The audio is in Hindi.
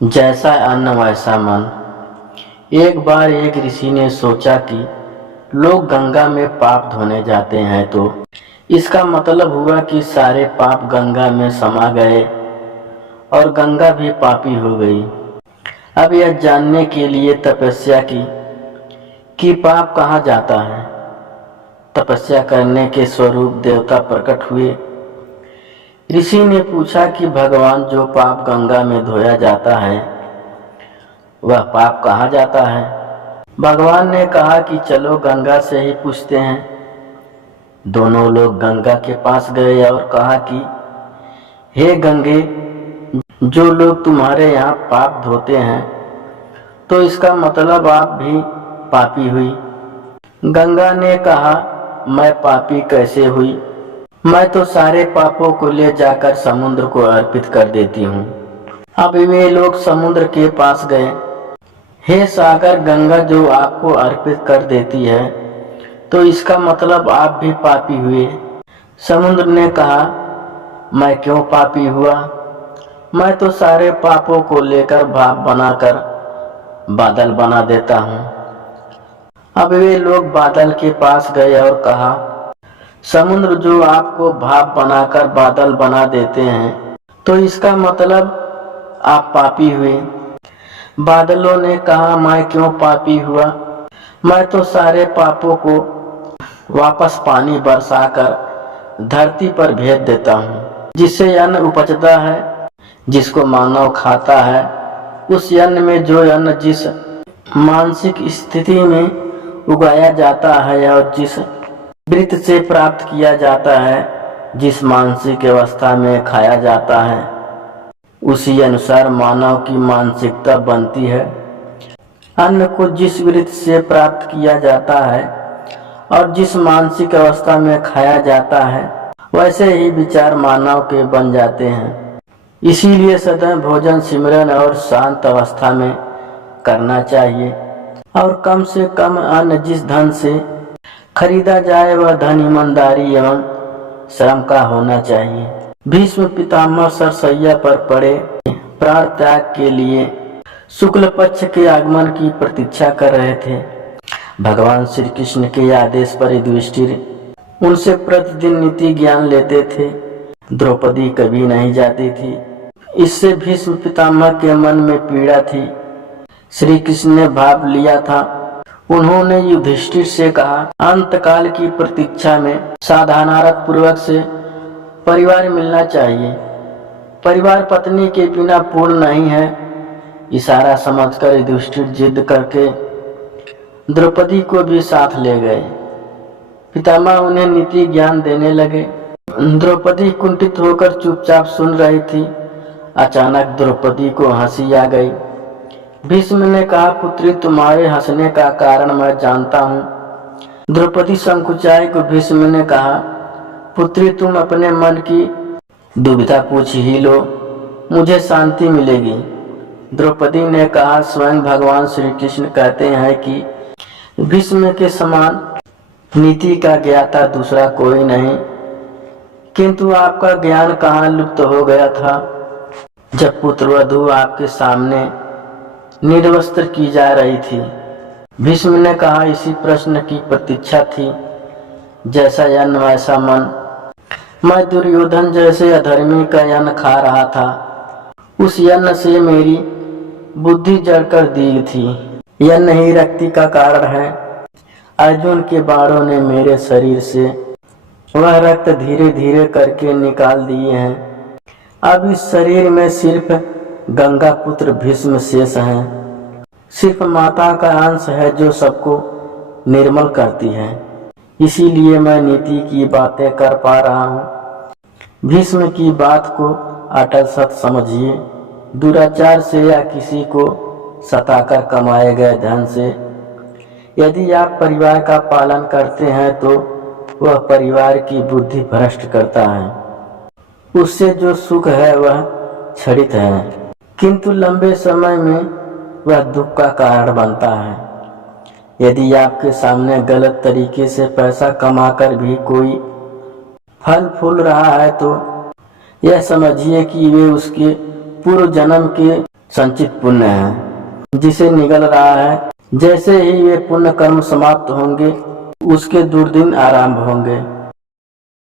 जैसा अन्न वैसा मन। एक बार एक ऋषि ने सोचा कि लोग गंगा में पाप धोने जाते हैं तो इसका मतलब हुआ कि सारे पाप गंगा में समा गए और गंगा भी पापी हो गई। अब यह जानने के लिए तपस्या की कि पाप कहाँ जाता है। तपस्या करने के स्वरूप देवता प्रकट हुए। ऋषि ने पूछा कि भगवान, जो पाप गंगा में धोया जाता है वह पाप कहाँ जाता है। भगवान ने कहा कि चलो गंगा से ही पूछते हैं। दोनों लोग गंगा के पास गए और कहा कि हे गंगे, जो लोग तुम्हारे यहाँ पाप धोते हैं तो इसका मतलब आप भी पापी हुई। गंगा ने कहा, मैं पापी कैसे हुई? मैं तो सारे पापों को ले जाकर समुद्र को अर्पित कर देती हूँ। अब वे लोग समुद्र के पास गए। हे सागर, गंगा जो आपको अर्पित कर देती है तो इसका मतलब आप भी पापी हुए। समुद्र ने कहा, मैं क्यों पापी हुआ? मैं तो सारे पापों को लेकर भाप बनाकर बादल बना देता हूँ। अब वे लोग बादल के पास गए और कहा, समुद्र जो आपको भाप बनाकर बादल बना देते हैं तो इसका मतलब आप पापी हुए। बादलों ने कहा, मैं क्यों पापी हुआ? मैं तो सारे पापों को वापस पानी बरसाकर धरती पर भेज देता हूँ, जिससे अन्न उपजता है, जिसको मानव खाता है। उस अन्न में जो अन्न जिस मानसिक स्थिति में उगाया जाता है और जिस वृत्त से प्राप्त किया जाता है, जिस मानसिक अवस्था में खाया जाता है, उसी अनुसार मानव की मानसिकता बनती है। अन्न को जिस वृत्त से प्राप्त किया जाता है और जिस मानसिक अवस्था में खाया जाता है, वैसे ही विचार मानव के बन जाते हैं। इसीलिए सदैव भोजन, सिमरन और शांत अवस्था में करना चाहिए और कम से कम अन्न जिस धन से खरीदा जाए वह धन ईमानदारी एवं श्रम का होना चाहिए। भीष्म पितामह सरसैया पर पड़े प्राण त्याग के लिए शुक्ल पक्ष के आगमन की प्रतीक्षा कर रहे थे। भगवान श्री कृष्ण के आदेश पर युधिष्ठिर उनसे प्रतिदिन नीति ज्ञान लेते थे। द्रौपदी कभी नहीं जाती थी। इससे भीष्म पितामह के मन में पीड़ा थी। श्री कृष्ण ने भाव लिया था। उन्होंने युधिष्ठिर से कहा, अंतकाल की प्रतीक्षा में सावधानता पूर्वक से परिवार मिलना चाहिए। परिवार पत्नी के बिना पूर्ण नहीं है। इशारा समझकर युधिष्ठिर जिद करके द्रौपदी को भी साथ ले गए। पितामह उन्हें नीति ज्ञान देने लगे। द्रौपदी कुंठित होकर चुपचाप सुन रही थी। अचानक द्रौपदी को हंसी आ गई। भीष्म ने कहा, पुत्री, तुम्हारे हंसने का कारण मैं जानता हूँ। द्रौपदी संकुचाई को भीष्म ने कहा, पुत्री, तुम अपने मन की दुविधा पूछ ही लो, मुझे शांति मिलेगी। द्रौपदी ने कहा, स्वयं भगवान श्री कृष्ण कहते हैं कि भीष्म के समान नीति का ज्ञाता दूसरा कोई नहीं, किंतु आपका ज्ञान कहाँ लुप्त हो गया था जब पुत्रवधू आपके सामने निर्वस्त्र की जा रही थी। भीष्म ने कहा, इसी प्रश्न की प्रतीक्षा थी। जैसा अन्न वैसा मन। मैं दुर्योधन जैसे अधर्मी का अन्न खा रहा था। उस अन्न से मेरी बुद्धि जलकर दीग थी। अन्न ही रक्ति का कारण है। अर्जुन के बाणों ने मेरे शरीर से वह रक्त धीरे धीरे करके निकाल दिए हैं। अब इस शरीर में सिर्फ गंगा पुत्र भीष्म शेष हैं। सिर्फ माता का अंश है जो सबको निर्मल करती है। इसीलिए मैं नीति की बातें कर पा रहा हूँ। भीष्म की बात को अटल सत्य समझिए। दुराचार से या किसी को सताकर कमाए गए धन से यदि आप परिवार का पालन करते हैं तो वह परिवार की बुद्धि भ्रष्ट करता है। उससे जो सुख है वह क्षणिक है, किंतु लंबे समय में वह दुख का कारण बनता है। यदि आपके सामने गलत तरीके से पैसा कमाकर भी कोई फल फूल रहा है तो यह समझिए कि वे उसके पूर्व जन्म के संचित पुण्य है जिसे निगल रहा है। जैसे ही वे पुण्य कर्म समाप्त होंगे उसके दुर्दिन आरंभ होंगे।